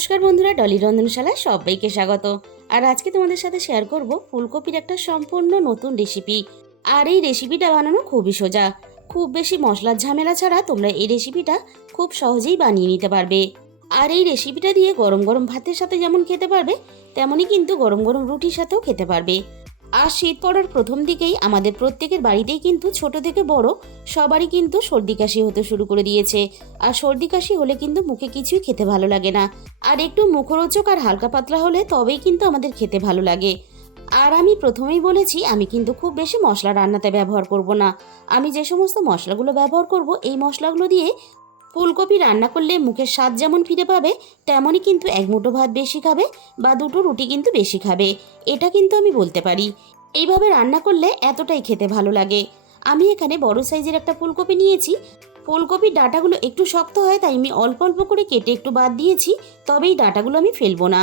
নমস্কার বন্ধুরা, ডলি রন্ধনশালায় সবাইকে স্বাগত। আর আজকে তোমাদের সাথে শেয়ার করব ফুলকপির একটা সম্পূর্ণ নতুন রেসিপি আর এই রেসিপিটা বানানো খুবই সোজা। খুব বেশি মশলার ঝামেলা ছাড়া তোমরা এই রেসিপিটা খুব সহজেই বানিয়ে নিতে পারবে। আর এই রেসিপিটা দিয়ে গরম গরম ভাতের সাথে যেমন খেতে পারবে, তেমনই কিন্তু গরম গরম রুটির সাথেও খেতে পারবে। আর শীত পড়ার প্রথম দিকেই আমাদের প্রত্যেকের বাড়িতেই কিন্তু ছোট থেকে বড় সবারই কিন্তু সর্দি কাশি হতে শুরু করে দিয়েছে। আর সর্দি কাশি হলে কিন্তু মুখে কিছুই খেতে ভালো লাগে না। আর একটু মুখরোচক আর হালকা পাতলা হলে তবেই কিন্তু আমাদের খেতে ভালো লাগে। আর আমি প্রথমেই বলেছি, আমি কিন্তু খুব বেশি মশলা রান্নাতে ব্যবহার করব না। আমি যে সমস্ত মশলাগুলো ব্যবহার করব, এই মশলাগুলো দিয়ে ফুলকপি রান্না করলে মুখের স্বাদ যেমন ফিরে পাবে, তেমনই কিন্তু এক মুঠো ভাত বেশি খাবে বা দুটো রুটি কিন্তু বেশি খাবে। এটা কিন্তু আমি বলতে পারি। এইভাবে রান্না করলে এতটাই খেতে ভালো লাগে। আমি এখানে বড় সাইজের একটা ফুলকপি নিয়েছি। ফুলকপির ডাঁটাগুলো একটু শক্ত হয়, তাই আমি অল্প অল্প করে কেটে একটু বাদ দিয়েছি তবে এই ডাঁটাগুলো আমি ফেলব না।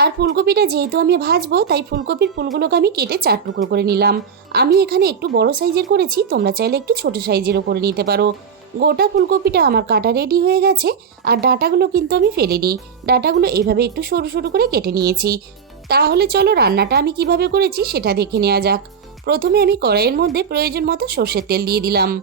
আর ফুলকপিটা যেহেতু আমি ভাজবো, তাই ফুলকপির ফুলগুলোকে আমি কেটে চার টুকরো করে নিলাম। আমি এখানে একটু বড় সাইজের করেছি, তোমরা চাইলে একটু ছোট সাইজেরও করে নিতে পারো। গোটা ফুলকপিটা আমার কাটা রেডি হয়ে গেছে আর ডাঁটাগুলো কিন্তু আমি ফেলিনি। ডাঁটাগুলো এইভাবে একটু সরু সরু করে কেটে নিয়েছি। তাহলে চলো রান্নাটা আমি কীভাবে করেছি সেটা দেখে নেওয়া যাক। প্রথমে আমি কড়াইয়ের মধ্যে প্রয়োজন মতো সর্ষের তেল দিয়ে দিলাম।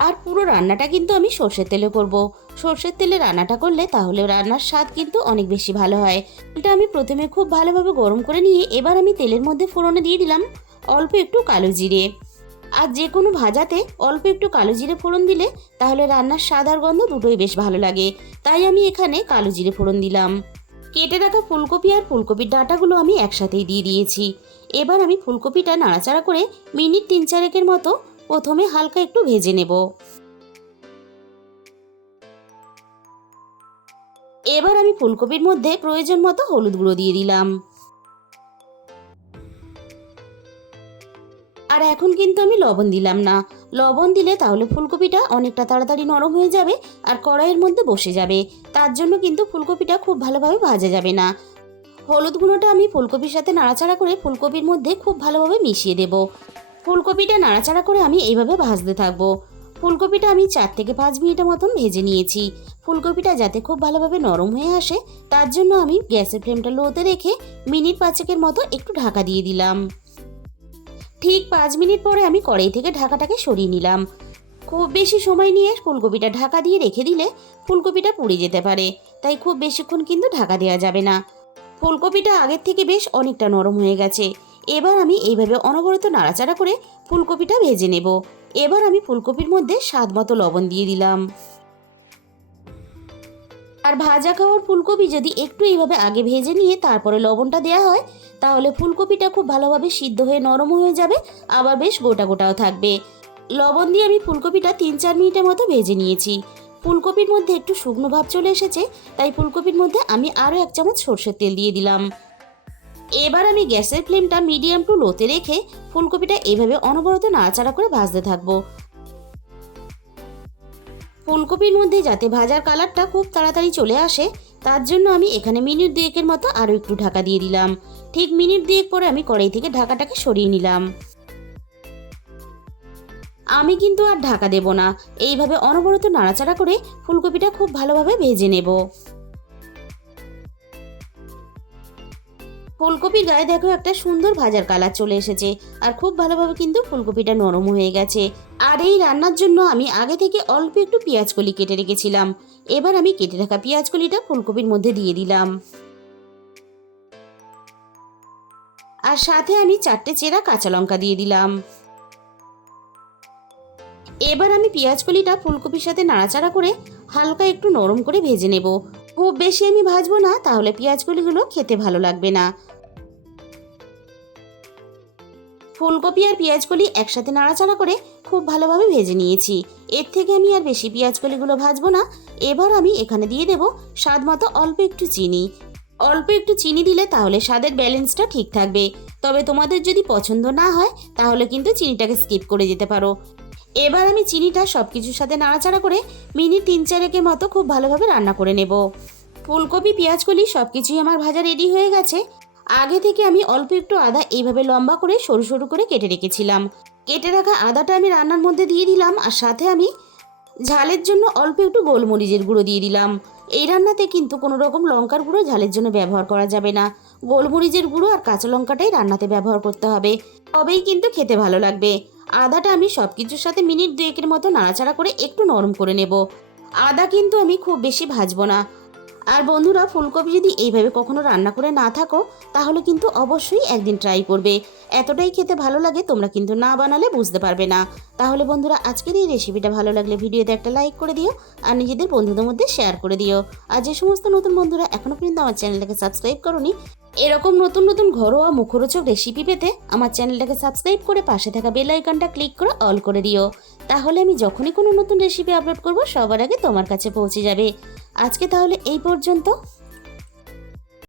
আর পুরো রান্নাটা কিন্তু আমি সর্ষের তেলে করব। সর্ষের তেলে রান্নাটা করলে তাহলে রান্নার স্বাদ কিন্তু অনেক বেশি ভালো হয়। এটা আমি প্রথমে খুব ভালোভাবে গরম করে নিয়ে এবার আমি তেলের মধ্যে ফোড়নে দিয়ে দিলাম অল্প একটু কালো জিরে। আর যে কোনো ভাজাতে অল্প একটু কালো জিরে ফোড়ন দিলে তাহলে রান্নার স্বাদ আর গন্ধ দুটোই বেশ ভালো লাগে। তাই আমি এখানে কালো জিরে ফোড়ন দিলাম। কেটে রাখা ফুলকপি আর ফুলকপির ডাঁটাগুলো আমি একসাথেই দিয়ে দিয়েছি। এবার আমি ফুলকপিটা নাড়াচাড়া করে মিনিট তিন চারেকের মতো প্রথমে হালকা একটু ভেজে নেব। এবার আমি ফুলকপির মধ্যে প্রয়োজন মতো হলুদ গুঁড়ো দিয়ে দিলাম। এখন কিন্তু আমি লবণ দিলাম না। লবণ দিলে তাহলে ফুলকপিটা অনেকটা তাড়াতাড়ি নরম হয়ে যাবে আর কড়াইয়ের মধ্যে বসে যাবে। তার জন্য কিন্তু ফুলকপিটা খুব ভালোভাবে ভাজা যাবে না। হলুদ গুঁড়োটা আমি ফুলকপির সাথে নাড়াচাড়া করে ফুলকপির মধ্যে খুব ভালোভাবে মিশিয়ে দেব। ফুলকপিটা নাড়াচাড়া করে আমি এইভাবে ভাজতে থাকব। ফুলকপিটা আমি চার থেকে পাঁচ মিনিটের মতন ভেজে নিয়েছি। ফুলকপিটা যাতে খুব ভালোভাবে নরম হয়ে আসে, তার জন্য আমি গ্যাসের ফ্লেমটা লোতে রেখে মিনিট পাঁচেকের মতো একটু ঢাকা দিয়ে দিলাম। ঠিক পাঁচ মিনিট পরে আমি কড়াই থেকে ঢাকাটাকে সরিয়ে নিলাম। খুব বেশি সময় নিয়ে ফুলকপিটা ঢাকা দিয়ে রেখে দিলে ফুলকপিটা পুড়ে যেতে পারে, তাই খুব বেশিক্ষণ কিন্তু ঢাকা দেওয়া যাবে না। ফুলকপিটা আগের থেকে বেশ অনেকটা নরম হয়ে গেছে। এবার আমি এইভাবে অনবরত নাড়াচাড়া করে ফুলকপিটা ভেজে নেব। এবার আমি ফুলকপির মধ্যে স্বাদ মতো লবণ দিয়ে দিলাম। আর ভাজা খাওয়ার ফুলকপি যদি একটু এইভাবে আগে ভেজে নিয়ে তারপরে লবণটা দেওয়া হয়, তাহলে ফুলকপিটা খুব ভালোভাবে সিদ্ধ হয়ে নরম হয়ে যাবে, আবার বেশ গোটা গোটাও থাকবে। লবণ দিয়ে আমি ফুলকপিটা তিন চার মিনিটের মতো ভেজে নিয়েছি। ফুলকপির মধ্যে একটু শুকনো ভাব চলে এসেছে, তাই ফুলকপির মধ্যে আমি আরও এক চামচ সর্ষের তেল দিয়ে দিলাম। এবার আমি গ্যাসের ফ্লেমটা মিডিয়াম টু লোতে রেখে ফুলকপিটা এভাবে অনবরত নাড়াচাড়া করে ভাজতে থাকব। ফুলকপির মধ্যে যাতে ভাজার কালারটা খুব তাড়াতাড়ি চলে আসে, তার জন্য আমি এখানে মিনিট দুয়েকের মতো আরও একটু ঢাকা দিয়ে দিলাম। ঠিক মিনিট দুয়েক পরে আমি কড়াই থেকে ঢাকাটাকে সরিয়ে নিলাম। আমি কিন্তু আর ঢাকা দেব না। এইভাবে অনবরত নাড়াচাড়া করে ফুলকপিটা খুব ভালোভাবে ভেজে নেব। ফুলকপির গায়ে দেখো একটা সুন্দর ভাজার কালার চলে এসেছে। আর খুব ভালোভাবে কিন্তু ফুলকপিটা নরম হয়ে গেছে। আর এই রান্নার জন্য আমি আগে থেকে অল্প একটু পেঁয়াজ কলি কেটে রেখেছিলাম। এবার আমি কেটে রাখা পেঁয়াজ কলিটা ফুলকপির মধ্যে দিয়ে দিলাম। আর সাথে আমি চারটে চেরা কাঁচা লঙ্কা দিয়ে দিলাম। এবার আমি পেঁয়াজ কলিটা ফুলকপির সাথে নাড়াচাড়া করে হালকা একটু নরম করে ভেজে নেব। খুব বেশি আমি ভাজবো না, তাহলে পেঁয়াজ কলিগুলো খেতে ভালো লাগবে না। ফুলকপি আর পেঁয়াজকলি একসাথে নাড়াচাড়া করে খুব ভালোভাবে ভেজে নিয়েছি। এর থেকে আমি আর বেশি পেঁয়াজকলিগুলো ভাজবো না। এবার আমি এখানে দিয়ে দেব স্বাদ মতো অল্প একটু চিনি। অল্প একটু চিনি দিলে তাহলে স্বাদের ব্যালেন্সটা ঠিক থাকবে। তবে তোমাদের যদি পছন্দ না হয়, তাহলে কিন্তু চিনিটাকে স্কিপ করে যেতে পারো। এবার আমি চিনিটা সব কিছুর সাথে নাড়াচাড়া করে মিনিট তিন চারেকের মতো খুব ভালোভাবে রান্না করে নেব। ফুলকপি পেঁয়াজকলি সব কিছুই আমার ভাজা রেডি হয়ে গেছে। আগে থেকে আমি অল্প একটু আদা এইভাবে লম্বা করে সরু সরু করে কেটে রেখেছিলাম। কেটে রাখা আদাটা আমি রান্নার মধ্যে দিয়ে দিলাম আর সাথে আমি ঝালের জন্য অল্প একটু গোলমরিচের গুঁড়ো দিয়ে দিলাম। এই রান্নাতে কিন্তু কোনো রকম লঙ্কার গুঁড়ো ঝালের জন্য ব্যবহার করা যাবে না। গোলমরিচের গুঁড়ো আর কাঁচা লঙ্কাটাই রান্নাতে ব্যবহার করতে হবে। তবেই কিন্তু খেতে ভালো লাগবে। আদাটা আমি সব কিছুর সাথে মিনিট দুয়েকের মতো নাড়াচাড়া করে একটু নরম করে নেব। আদা কিন্তু আমি খুব বেশি ভাজবো না। আর বন্ধুরা, ফুলকপি যদি এইভাবে কখনো রান্না করে না থাকো, তাহলে কিন্তু অবশ্যই একদিন ট্রাই করবে। এতটাই খেতে ভালো লাগে, তোমরা কিন্তু না বানালে বুঝতে পারবে না। তাহলে বন্ধুরা, আজকের এই রেসিপিটা ভালো লাগলে ভিডিওতে একটা লাইক করে দিও আর নিজেদের বন্ধুদের মধ্যে শেয়ার করে দিও। আর যে সমস্ত নতুন বন্ধুরা এখনও পর্যন্ত আমার চ্যানেলটাকে সাবস্ক্রাইব করনি, এরকম নতুন নতুন ঘরোয়া মুখরোচক রেসিপি পেতে আমার চ্যানেলটাকে সাবস্ক্রাইব করে পাশে থাকা বেল আইকনটা ক্লিক করে অল করে দিও। তাহলে আমি যখনই কোনো নতুন রেসিপি আপলোড করব, সবার আগে তোমার কাছে পৌঁছে যাবে। আজকে তাহলে এই পর্যন্ত।